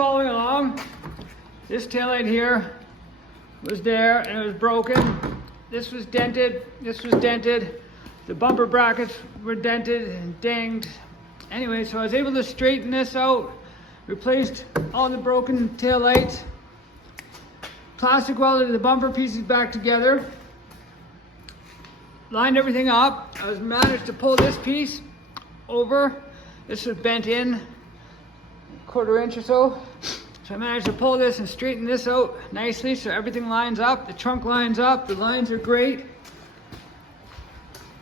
following along, this taillight here was there and it was broken. This was dented, this was dented. The bumper brackets were dented and dinged. Anyway, so I was able to straighten this out, replaced all the broken taillights, plastic welded the bumper pieces back together, lined everything up. I was managed to pull this piece over. This was bent in a quarter inch or so. So I managed to pull this and straighten this out nicely so everything lines up. The trunk lines up, the lines are great.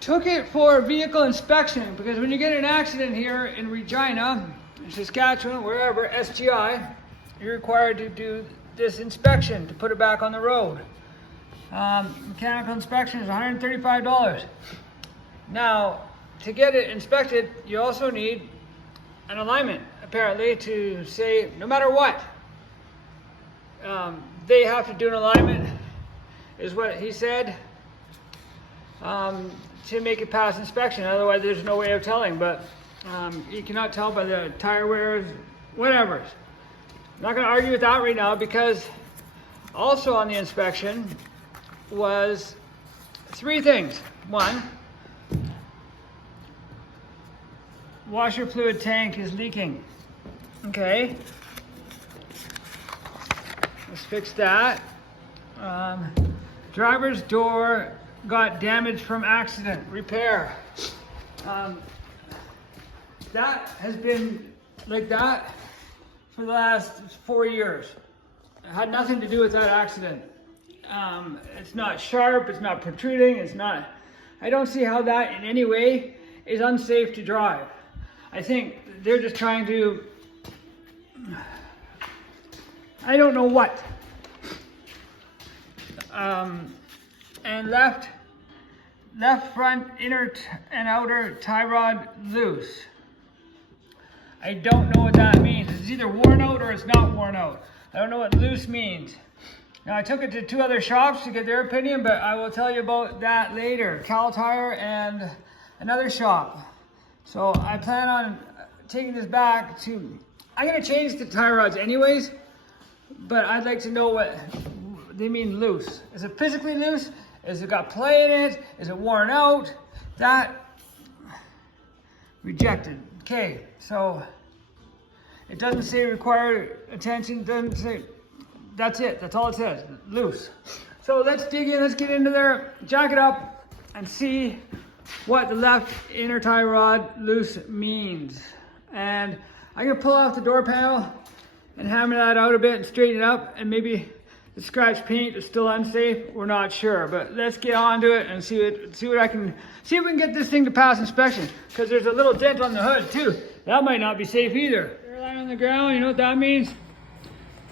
Took it for vehicle inspection because when you get an accident here in Regina, in Saskatchewan, wherever, SGI, you're required to do this inspection to put it back on the road. Mechanical inspection is $135. Now, to get it inspected, you also need an alignment, apparently, to say no matter what, they have to do an alignment, is what he said, to make it pass inspection. Otherwise, there's no way of telling. But you cannot tell by the tire wears, whatever. I'm not going to argue with that right now because also on the inspection was 3 things. 1, washer fluid tank is leaking. Okay, let's fix that. Driver's door got damaged from accident, repair. That has been like that for the last 4 years. It had nothing to do with that accident. It's not sharp, it's not protruding, it's not, I don't see how that in any way is unsafe to drive. I think they're just trying to, I don't know what. And left front inner and outer tie rod loose. I don't know what that means. It's either worn out or it's not worn out. I don't know what loose means. Now I took it to 2 other shops to get their opinion, but I will tell you about that later. Cal Tire and another shop. So I plan on taking this back to, I'm gonna change the tie rods anyways, but I'd like to know what they mean loose. Is it physically loose? Is it got play in it? Is it worn out? That, rejected. Okay, so it doesn't say require attention, doesn't say, that's it, that's all it says, loose. So let's dig in, let's get into there, jack it up, and see what the left inner tie rod loose means. And I'm gonna pull off the door panel and hammer that out a bit and straighten it up, and maybe the scratch paint is still unsafe, we're not sure, but let's get on to it and see what I can, see if we can get this thing to pass inspection, because there's a little dent on the hood too. That might not be safe either. Airline on the ground, you know what that means?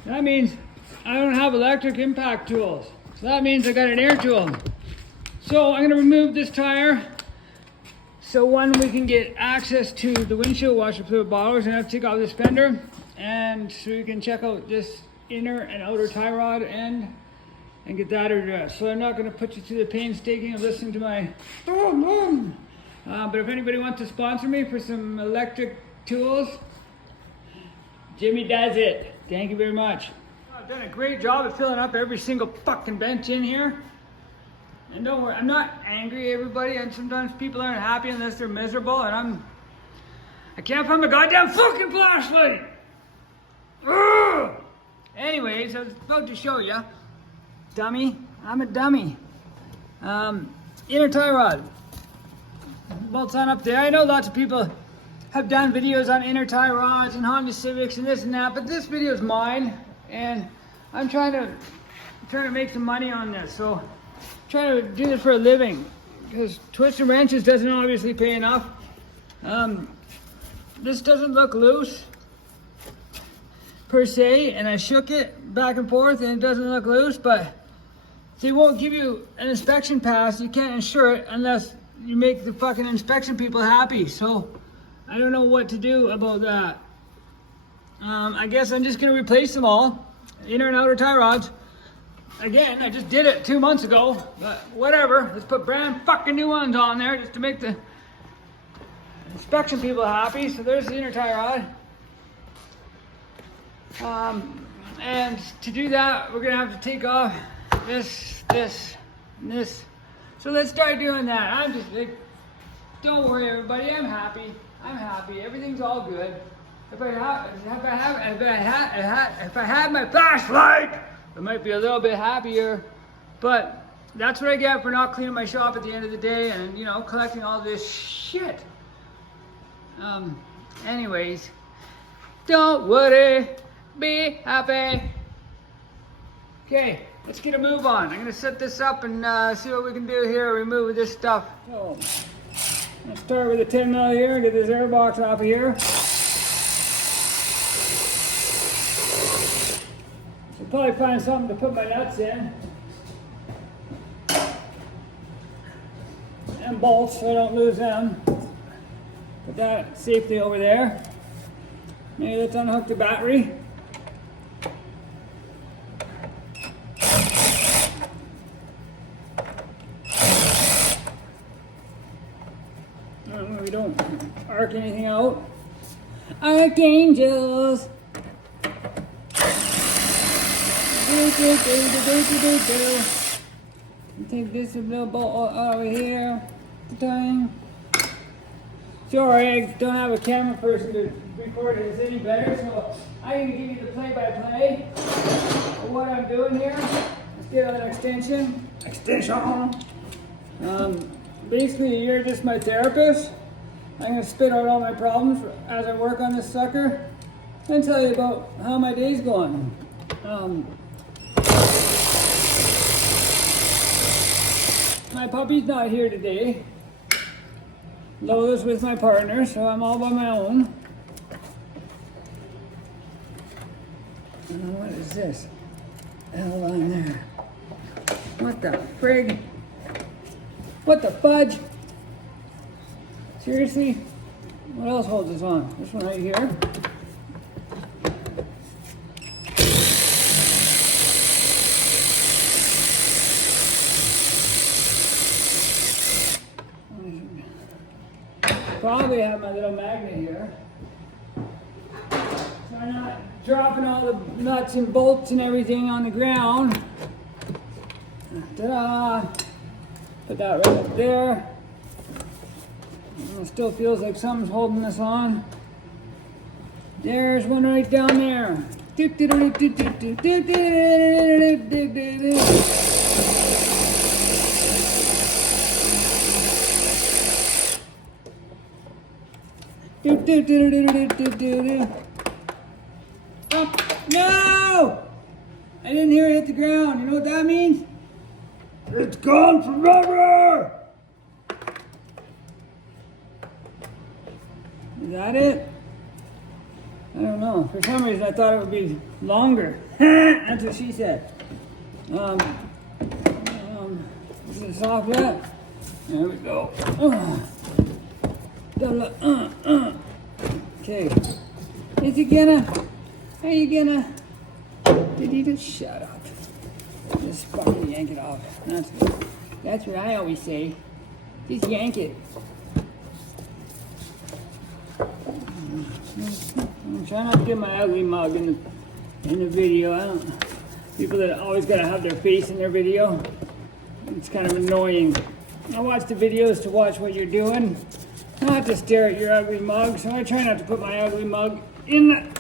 That means I don't have electric impact tools. So that means I got an air tool. So I'm gonna remove this tire. So one, we can get access to the windshield washer fluid bottles, and I have to take off this fender, and so we can check out this inner and outer tie rod end and get that addressed. So I'm not going to put you through the painstaking of listening to my but if anybody wants to sponsor me for some electric tools, Jimmy does it. Thank you very much. I've done a great job of filling up every single fucking bench in here. And don't worry, I'm not angry, everybody, and sometimes people aren't happy unless they're miserable, and I can't find my goddamn fucking flashlight. Ugh! Anyways, I was about to show you, dummy. I'm a dummy. Inner tie rod. Bolts on up there. I know lots of people have done videos on inner tie rods and Honda Civics and this and that, but this video is mine, and I'm trying to make some money on this. So I'm trying to do this for a living because twisting wrenches doesn't obviously pay enough. This doesn't look loose per se, and I shook it back and forth and it doesn't look loose, but they won't give you an inspection pass. You can't insure it unless you make the fucking inspection people happy. So I don't know what to do about that. I guess I'm just gonna replace them all, inner and outer tie rods. Again, I just did it 2 months ago, but whatever. Let's put brand fucking new ones on there just to make the inspection people happy. So there's the inner tie rod. And to do that, we're gonna have to take off this, and this. So let's start doing that. I'm just like, don't worry everybody, I'm happy. Everything's all good. If I had my flashlight, I might be a little bit happier. But that's what I get for not cleaning my shop at the end of the day and, you know, collecting all this shit. Anyways, don't worry, be happy. Okay, let's get a move on. I'm gonna set this up and see what we can do here, remove this stuff. So, let's start with a 10 mil here, get this air box off of here. I'll probably find something to put my nuts in. And bolts so I don't lose them. Put that safely over there. Maybe let's unhook the battery. We don't arc anything out. Archangels. Take this little bolt over here. Sorry, I don't have a camera person to record this any better, so I'm going to give you the play-by-play of what I'm doing here. Let's get an extension. Basically, you're just my therapist. I'm going to spit out all my problems as I work on this sucker and tell you about how my day's going. My puppy's not here today. Lola's with my partner, so I'm all by my own. What is this? Hell on there. What the frig? What the fudge? Seriously? What else holds this on? This one right here? Probably have my little magnet here. So I'm not dropping all the nuts and bolts and everything on the ground. Ta-da! Put that right up there. It still feels like something's holding this on. There's one right down there. Oh, no! I didn't hear it hit the ground. You know what that means? It's gone forever! Is that it? I don't know. For some reason I thought it would be longer. That's what she said. Is it soft yet? There we go. Okay. Is it gonna? Are you gonna? Did you just shut up? Just fucking yank it off. That's what I always say. Just yank it. I'm trying not to get my ugly mug in the video. I don't. People that always gotta have their face in their video. It's kind of annoying. I watch the videos to watch what you're doing. Not to stare at your ugly mug, so I try not to put my ugly mug in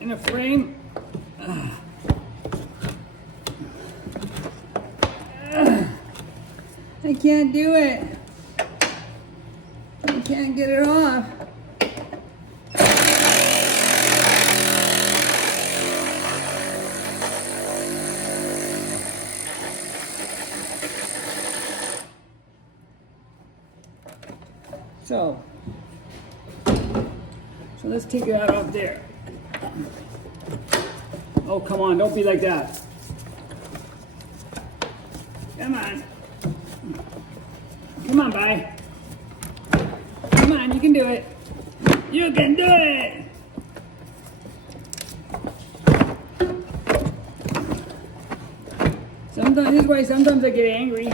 a frame. I can't do it. I can't get it off. So let's take it out of there. Oh, come on, don't be like that. Come on. Come on, bye. Come on, you can do it. You can do it. Sometimes, this is why sometimes I get angry.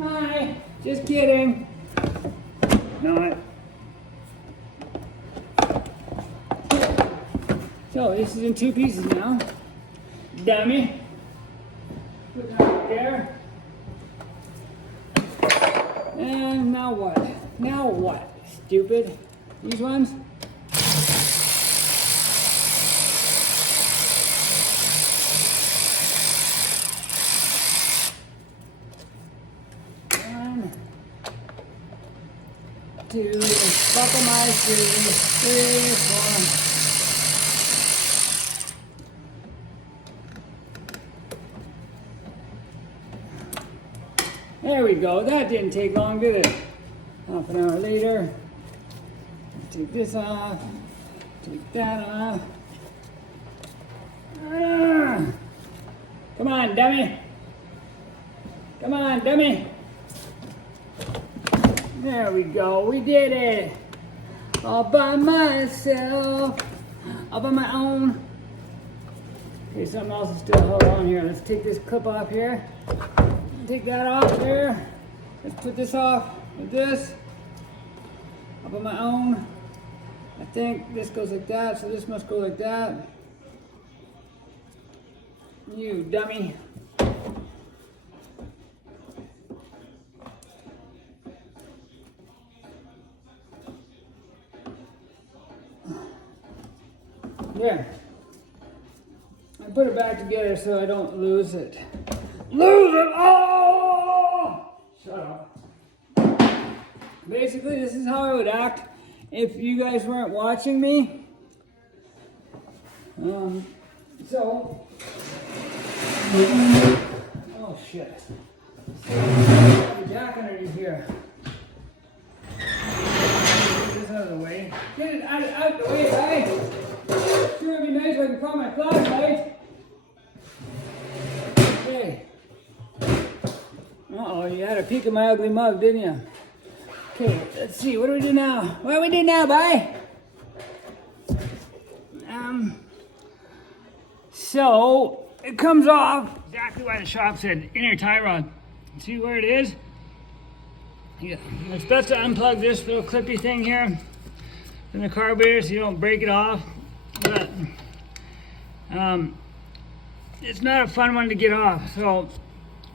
Hi, just kidding. not. So this is in 2 pieces now. Dummy. Put that right there. And now what? Now what? Stupid. These ones? Two, buckle my shoes, 3, 4. There we go. That didn't take long, did it? Half an hour later. Take this off. Take that off. Come on, dummy. Come on, dummy. There we go, we did it! All by myself, all by my own. Okay, something else is still held on here. Let's take this clip off here. Take that off here. Let's put this off with this. All by my own. I think this goes like that, so this must go like that. You dummy. There. I put it back together so I don't lose it. Lose it! Oh! Shut up. Basically, this is how I would act if you guys weren't watching me. So. Oh shit. The jack underneath here. Get this out of the way. Get it out of the way, guys. Sure, it'd be nice if I could find my flashlight. Okay. Uh-oh, you had a peek at my ugly mug, didn't you? Okay, let's see. What do we do now? What do we do now, bye? So it comes off exactly why the shop said inner tie rod. See where it is? Yeah. It's best to unplug this little clippy thing here from the carburetor so you don't break it off. But it's not a fun one to get off. So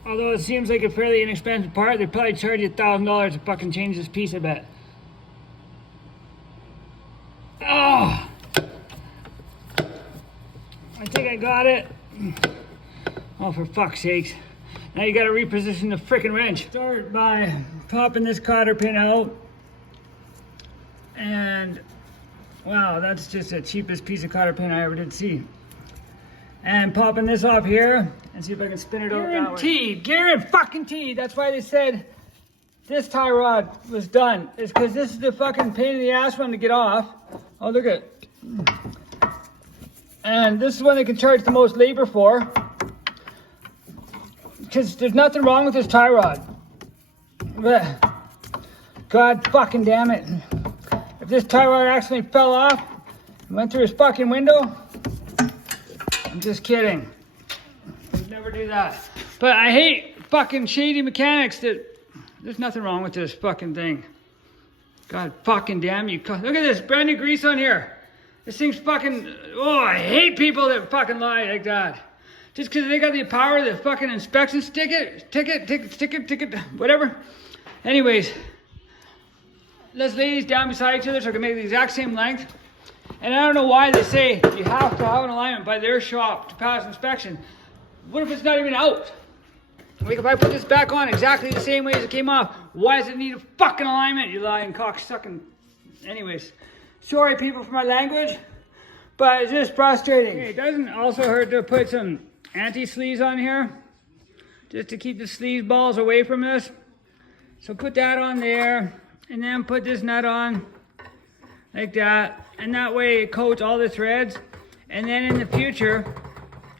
although it seems like a fairly inexpensive part, they probably charge you $1,000 to fucking change this piece, I bet. Oh! I think I got it. Oh, for fuck's sakes. Now you gotta reposition the frickin' wrench. Start by popping this cotter pin out. And wow, that's just the cheapest piece of cotter pin I ever did see. And popping this off here and see if I can spin it over that way. Guaranteed. That's why they said this tie rod was done. It's because this is the fucking pain in the ass one to get off. Oh, look at it. And this is one they can charge the most labor for. Because there's nothing wrong with this tie rod. But God fucking damn it. If this tie rod accidentally fell off and went through his fucking window, I'm just kidding. I'd never do that. But I hate fucking shady mechanics that there's nothing wrong with this fucking thing. God fucking damn you. Look at this, brand new grease on here. This thing's fucking, oh, I hate people that fucking lie like that. Just because they got the power of the fucking inspection ticket, whatever. Anyways, let's lay these down beside each other so I can make the exact same length. And I don't know why they say you have to have an alignment by their shop to pass inspection. What if it's not even out? Like if I put this back on exactly the same way as it came off, why does it need a fucking alignment, you lying cocksucking? Anyways, sorry people for my language, but it's just frustrating. Okay, it doesn't also hurt to put some anti-sleeves on here, just to keep the sleeve balls away from this. So put that on there, and then put this nut on, like that. And that way it coats all the threads. And then in the future,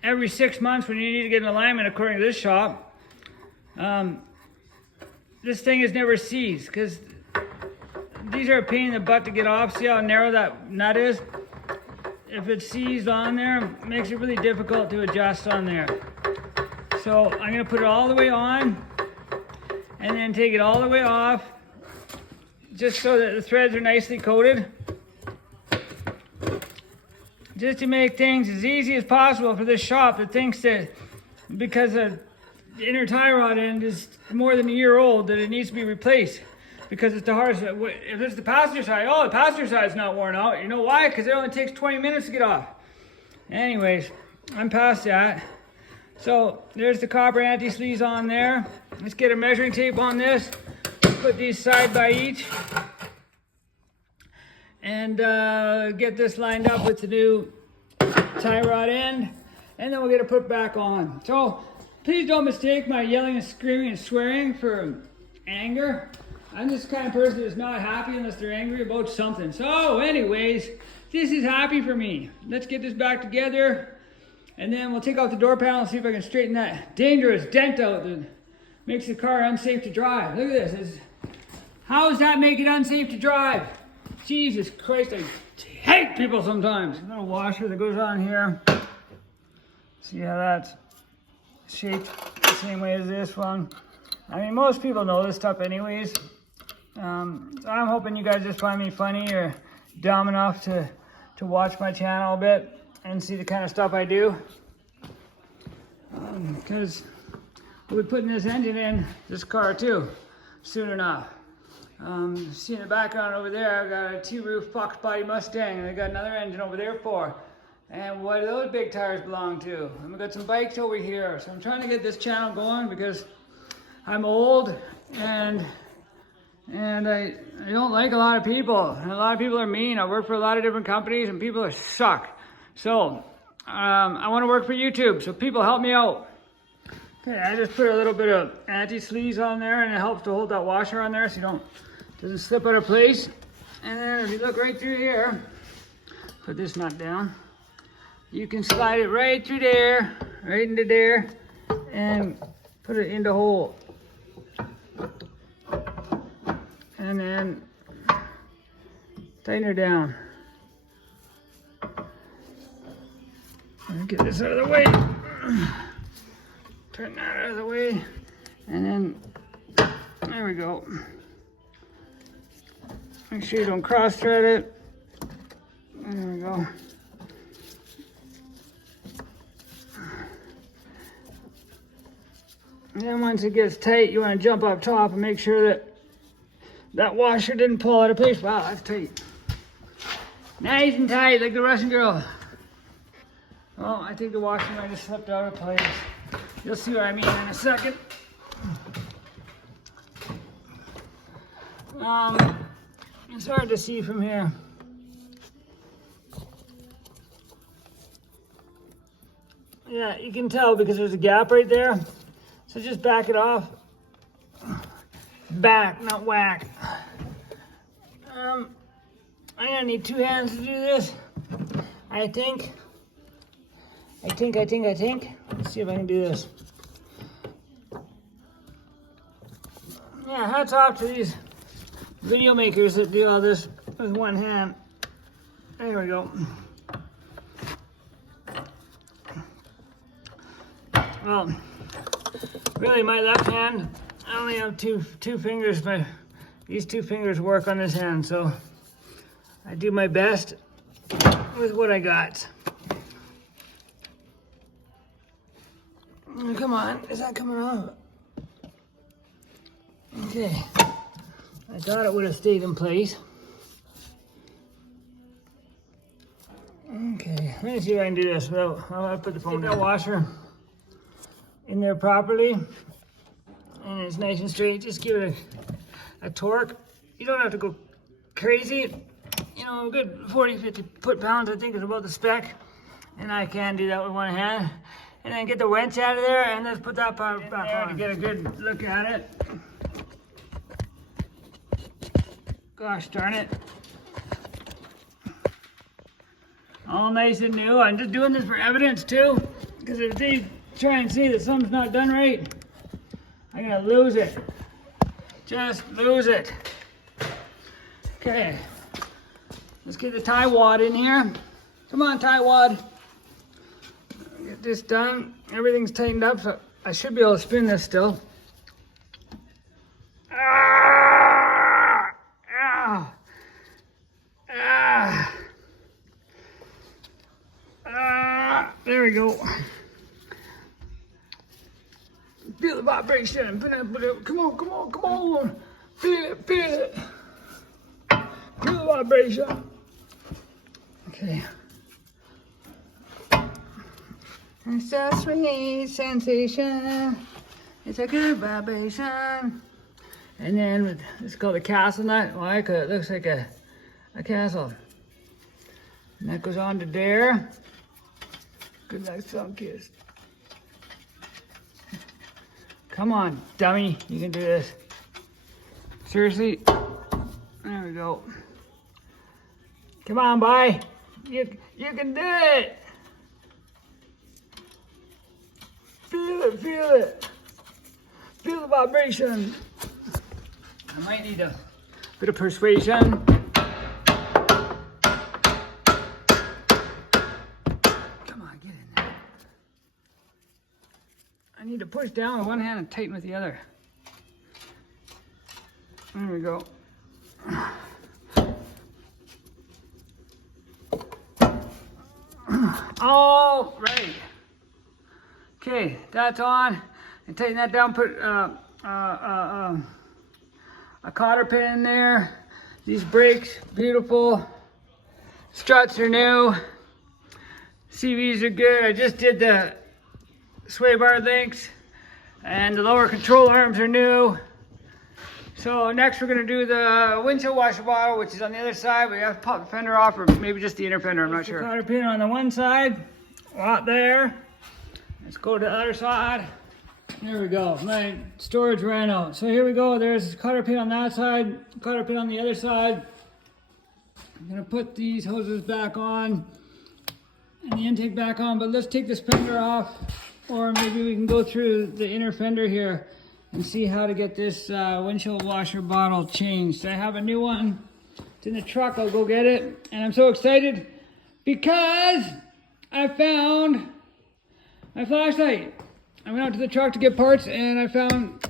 every 6 months when you need to get an alignment according to this shop, this thing is never seized because these are a pain in the butt to get off. See how narrow that nut is? If it's seized on there, it makes it really difficult to adjust on there. So I'm gonna put it all the way on and then take it all the way off just so that the threads are nicely coated. Just to make things as easy as possible for this shop that thinks that because the inner tie rod end is more than a year old that it needs to be replaced because it's the hardest. If it's the passenger side, oh, the passenger side's not worn out. You know why? Because it only takes 20 minutes to get off. Anyways, I'm past that. So there's the copper anti-sleeves on there. Let's get a measuring tape on this. Put these side by each. And get this lined up with the new tie rod end. And then we'll get it put back on. So please don't mistake my yelling and screaming and swearing for anger. I'm this kind of person that's not happy unless they're angry about something. So anyways, this is happy for me. Let's get this back together. And then we'll take out the door panel and see if I can straighten that dangerous dent out that makes the car unsafe to drive. Look at this. How does that make it unsafe to drive? Jesus Christ, I hate people sometimes. A little washer that goes on here. See how that's shaped the same way as this one. I mean, most people know this stuff anyways. So I'm hoping you guys just find me funny or dumb enough to watch my channel a bit and see the kind of stuff I do. Because we'll be putting this engine in this car too, soon enough. See in the background over there, I've got a T-roof Fox body Mustang, and I got another engine over there for. And what do those big tires belong to? And we've got some bikes over here. So I'm trying to get this channel going because I'm old and I don't like a lot of people. And a lot of people are mean. I work for a lot of different companies and people suck. So I want to work for YouTube, so people help me out. Okay, I just put a little bit of anti-sleaze on there and it helps to hold that washer on there so it doesn't slip out of place. And then if you look right through here, put this nut down, you can slide it right through there, right into there, and put it in the hole. And then tighten her down. Get this out of the way. Turn that out of the way. And then, there we go. Make sure you don't cross thread it. There we go. And then once it gets tight, you want to jump up top and make sure that that washer didn't pull out of place. Wow, that's tight. Nice and tight, like the Russian girl. Oh, I think the washer might have slipped out of place. You'll see what I mean in a second. It's hard to see from here. Yeah, you can tell because there's a gap right there. So just back it off. Back, not whack. I'm gonna need two hands to do this. I think. Let's see if I can do this. Yeah, hats off to these video makers that do all this with one hand. There we go. Well, really my left hand, I only have two fingers, but these two fingers work on this hand, so I do my best with what I got. Come on, is that coming off? Okay, I thought it would have stayed in place. Okay, let me see if I can do this without, I'll put the phone down. Washer in there properly, and it's nice and straight. Just give it a torque. You don't have to go crazy. You know, a good 40, 50 foot-pounds I think is about the spec, and I can do that with one hand. And then get the wrench out of there, and let's put that part back on to get a good look at it. Gosh darn it. All nice and new. I'm just doing this for evidence too, because if they try and say that something's not done right, I'm gonna lose it. Just lose it. Okay, let's get the tie wad in here. Come on, tie wad. Get this done. Everything's tightened up, so I should be able to spin this still. we go. Feel the vibration. Come on, come on, come on. Feel it, feel it. Feel the vibration. Okay. It's a sweet sensation. It's a good vibration. And then it's called a castle nut. Why? Because it looks like a castle. And that goes on to there. Good night, sun kiss. Come on, dummy. You can do this. Seriously? There we go. Come on, bye. You can do it. Feel it, feel it. Feel the vibration. I might need a bit of persuasion. Come on, get in there. I need to push down with one hand and tighten with the other. There we go. All right. Okay, that's on. And tighten that down. Put a cotter pin in there. These brakes, beautiful. Struts are new. CVs are good. I just did the sway bar links, and the lower control arms are new. So next we're going to do the windshield washer bottle, which is on the other side. We have to pop the fender off, or maybe just the inner fender, I'm not sure. Cotter pin on the one side, right there. Let's go to the other side. There we go, my storage ran out. So here we go, there's a cotter pin on that side, cotter pin on the other side. I'm going to put these hoses back on and the intake back on, but let's take this fender off, or maybe we can go through the inner fender here and see how to get this windshield washer bottle changed. I have a new one. It's in the truck. I'll go get it. And I'm so excited because I found my flashlight. I went out to the truck to get parts and I found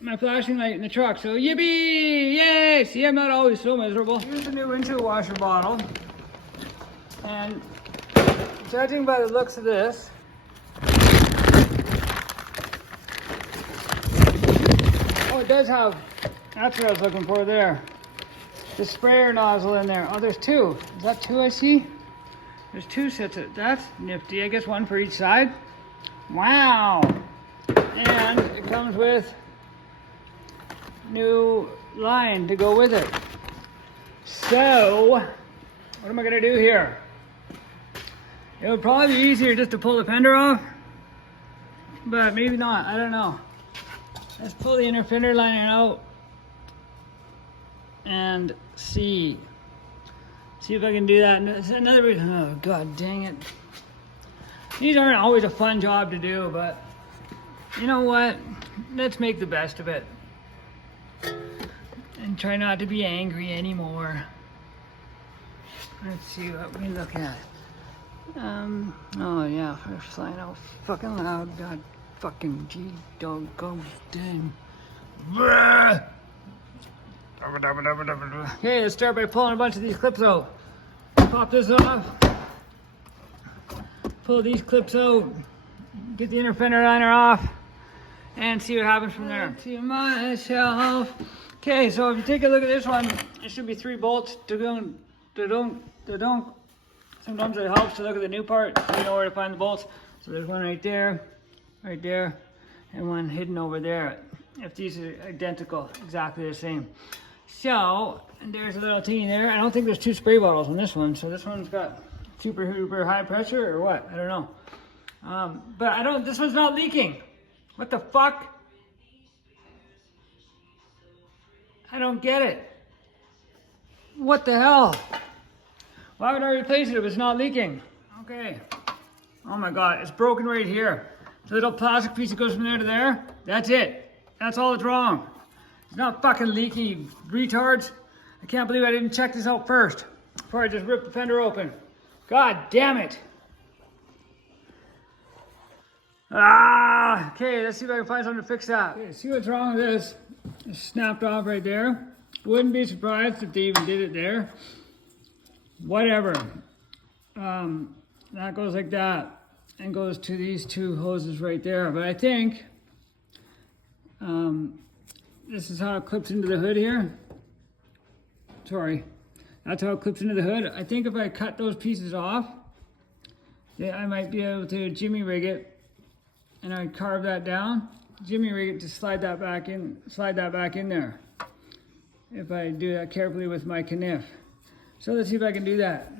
my flashing light in the truck. So yippee! Yay! See, I'm not always so miserable. Here's the new windshield washer bottle. And judging by the looks of this, oh, it does have, that's what I was looking for there. The sprayer nozzle in there. Oh, there's two. Is that two I see? There's two sets of, that's nifty. I guess one for each side. Wow. And it comes with new line to go with it. So, what am I gonna do here? It would probably be easier just to pull the fender off, but maybe not, I don't know. Let's pull the inner fender liner out and see if I can do that. And it's another reason, oh god dang it. These aren't always a fun job to do, but you know what? Let's make the best of it. And try not to be angry anymore. Let's see what we look at. Oh yeah, we're flying out fucking loud, god fucking gee dog go dang. Okay, let's start by pulling a bunch of these clips out. Pop this off. Pull these clips out. Get the inner fender liner off. And see what happens from there. To myself. Okay, so if you take a look at this one, it should be 3 bolts. Sometimes it helps to look at the new part so you know where to find the bolts. So there's one right there, and one hidden over there. If these are identical, exactly the same. So, and there's a little teeny there. I don't think there's 2 spray bottles on this one, so this one's got super high pressure or what? I don't know. But this one's not leaking. What the fuck? I don't get it. What the hell? Why would I replace it if it's not leaking? Okay. Oh my god, it's broken right here. The little plastic piece that goes from there to there, that's it. That's all that's wrong. It's not fucking leaky, retards. I can't believe I didn't check this out first before I just ripped the fender open. God damn it. Okay, let's see if I can find something to fix that. Okay, see what's wrong with this. It's snapped off right there. Wouldn't be surprised if they even did it there. Whatever. That goes like that. and goes to these two hoses right there. But I think this is how it clips into the hood here. Sorry, that's how it clips into the hood. I think if I cut those pieces off, then I might be able to jimmy rig it, and I'd carve that down, jimmy rig it to slide that back in there. If I do that carefully with my kniff. So let's see if I can do that.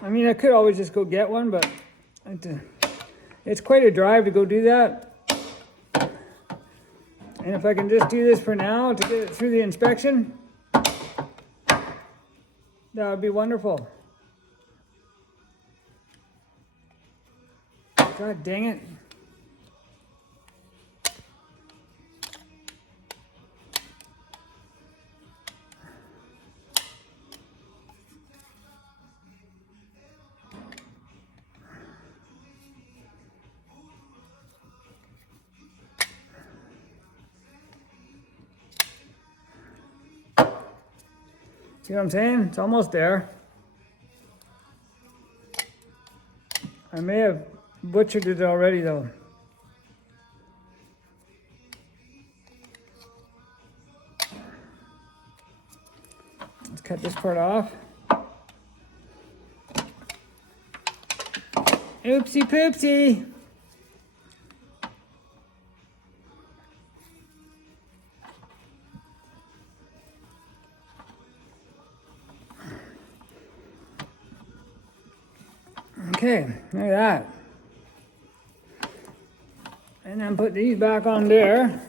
I mean, I could always just go get one, but it's quite a drive to go do that. And if I can just do this for now to get it through the inspection, that would be wonderful. God dang it. See what I'm saying? It's almost there. I may have butchered it already though. Let's cut this part off. Oopsie poopsie. Okay, look at that. And then put these back on there.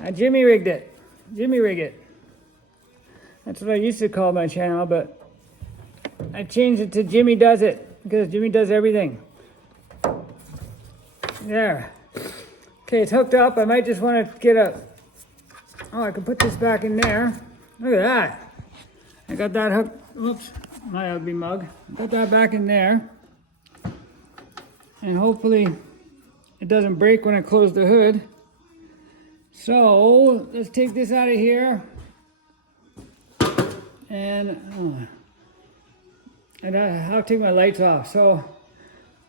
I jimmy rigged it. Jimmy rig it. That's what I used to call my channel, but I changed it to Jimmy Does It because Jimmy does everything. There. Okay, it's hooked up. I might just want to get a... Oh, I can put this back in there. Look at that. I got that hooked. Oops. My ugly mug. Put that back in there. And hopefully it doesn't break when I close the hood. So let's take this out of here. And I'll take my lights off. So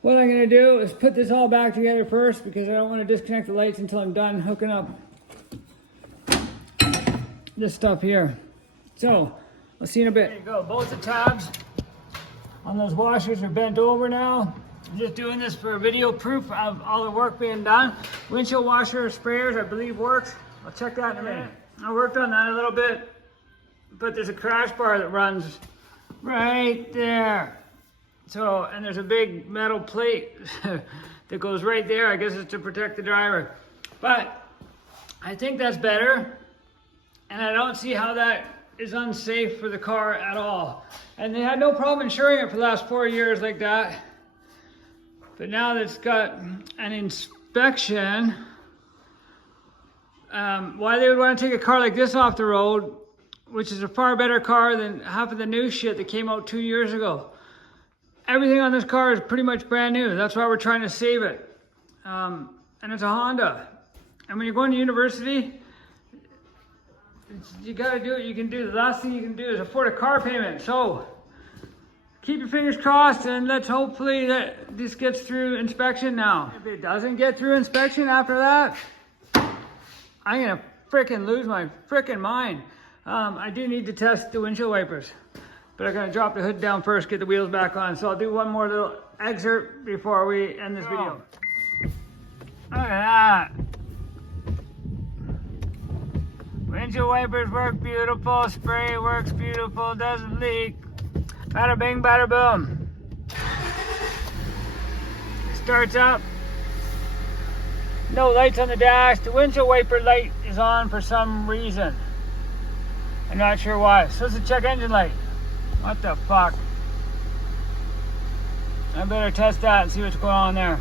what I'm going to do is put this all back together first because I don't want to disconnect the lights until I'm done hooking up this stuff here. So I'll see you in a bit. There you go. Both the tabs on those washers are bent over now. I'm just doing this for video proof of all the work being done. Windshield washer sprayers, I believe, works. I'll check that in a minute. I worked on that a little bit, but there's a crash bar that runs right there. So, and there's a big metal plate that goes right there. I guess it's to protect the driver. But I think that's better. And I don't see how that is unsafe for the car at all. And they had no problem insuring it for the last 4 years like that. But now that it's got an inspection, why they would want to take a car like this off the road, which is a far better car than half of the new shit that came out 2 years ago. Everything on this car is pretty much brand new. That's why we're trying to save it. And it's a Honda. And when you're going to university, you gotta do what you can do. The last thing you can do is afford a car payment. So keep your fingers crossed and let's hopefully that this gets through inspection now. If it doesn't get through inspection after that, I'm gonna freaking lose my freaking mind. I do need to test the windshield wipers, but I'm gonna drop the hood down first, get the wheels back on. So I'll do one more little excerpt before we end this video. Look at that. Windshield wipers work beautiful, spray works beautiful, doesn't leak. Bada bing, bada boom. Starts up. No lights on the dash. The windshield wiper light is on for some reason. I'm not sure why. So it's a check engine light. What the fuck? I better test that and see what's going on there.